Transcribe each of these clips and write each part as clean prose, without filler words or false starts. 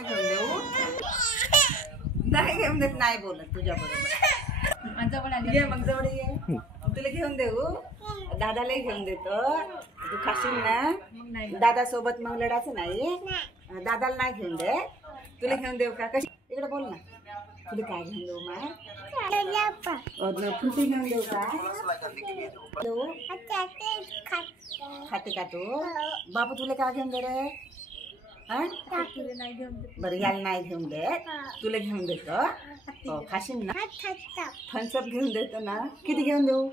नाही घेऊन देऊ, नाही घेऊन देत, नाही बोलत तुझ्या बरोबर. ये मग जवळ ये, तुला घेऊन देऊ, दादाला घेऊन देतो. तू खाशील ना दादा सोबत, मग लढायचं नाही. दादाला नाही घेऊन दे, तुला घेऊन देऊ का? कशी इकडे बोल ना, तुला काय घेऊन देऊ? फ्रुटी घेऊन देऊ का? देऊ खाते का तू? बाबू तुला काय घेऊन दे रे? बरं याला नाही घेऊन देत, तुला घेऊन देतो. हो खाशील ना? थम्सअप घेऊन देतो ना. किती घेऊन देऊ?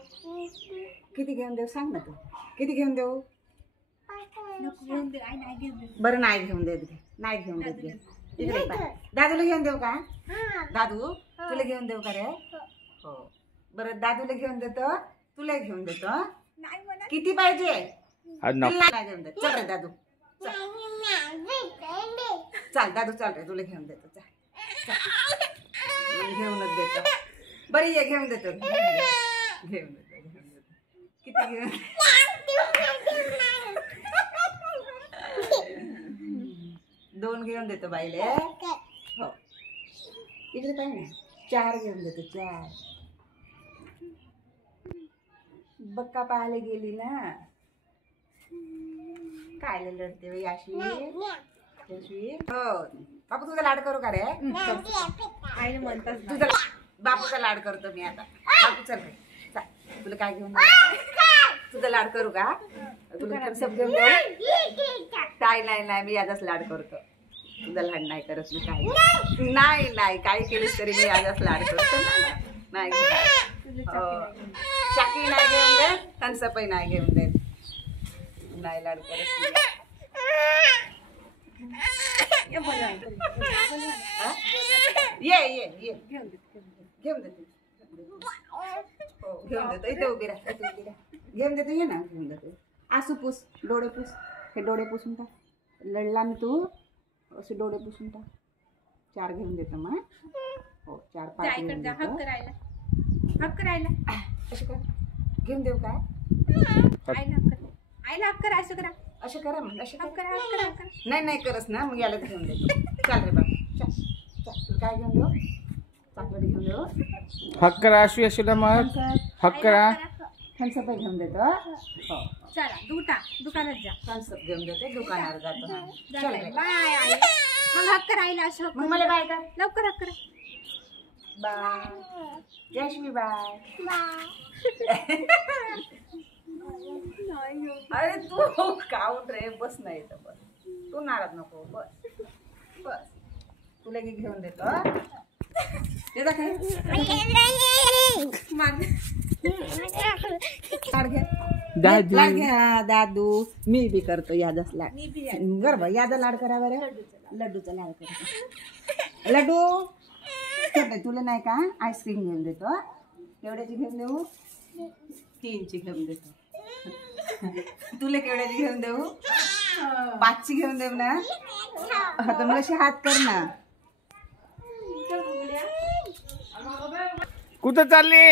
किती घेऊन देऊ सांग ना तू, किती घेऊन देऊ? बरं नाही घेऊन देत, नाही घेऊन देत. इकडे दादूला घेऊन देऊ का? दादू तुला घेऊन देऊ का रे? हो बरं दादूला घेऊन देतो, तुला घेऊन देतो. किती पाहिजे? नाही घेऊन देत. चल रे दादू, चल दादू चल रे, तुला घेऊन देतो. घेऊनच देतो. बरं ये घेऊन देतो, घेऊन देतो. किती घेऊन? दोन घेऊन देतो बाईले. हो इकडे पाहिजे ना, 4 घेऊन देतो. 4 बक्का पाहायला गेली ना, काय लढते याशी? हो बापू तुझा लाड करू का रे? आईने म्हणतात तुझा बापूचा लाड करतो मी आता. बापू चल रे, तुला काय घेऊन तुझा लाड करू का? तुला सब घेऊन काय? नाही मी याचाच लाड करतो. तुझा लाड नाही करत मी. काय नाही काय केलीस तरी मी याचाच लाड करतो. नाही चाकी नाही घेऊन देत, थम्सअपही नाही घेऊन देत, नाही लाड करत. ये घेऊन देतो. घेऊन देतो. इथे उभी राहा, घेऊन देतो. ये ना घेऊन देतो. आसू पुस, डोळे पुस, हे डोळे पुसून टाक. लढला ना तू, असे डोळे पुसून टाक. 4 घेऊन देतो मग. हो 4-5 घेऊन देतो. हक करायला असं कर. घेऊन देऊ काय? आईला हक करा. असं करा, असं करा मग. असं करा. नाही करस ना मग याला घेऊन देतो. चल रे बाबा, चल काय घेऊन देऊ? चॉकलेट घेऊन देऊ. हक करा अशी अशी मग हक करा. थम्सअप घेऊन देतो. हो चला दुकानात जा. थम्सअप घेऊन देतो, दुकानावर जातो. चल रे बाय. मग हक करायला असं. मग मला बाय कर. लवकर हक करा. Bye Jayashree, bye. अरे तू काउट रे, बस नाही तर बस. तू नाराज नको, बस. तुला घेऊन देतो. लाड घ्या दादू. मी बी करतो यादच लाड. बरोबर याद लाड करा बरं. लड्डूचा लाड करतो. लड्डू तुला नाही का आईस्क्रीम घेऊन देतो. केवढ्याची घेऊन देऊ? 3ची घेऊन देतो. तुला केवढ्याची घेऊन देऊ? 5ची घेऊन देऊ ना. आता मला अशी हात कर ना. कुठं चालली?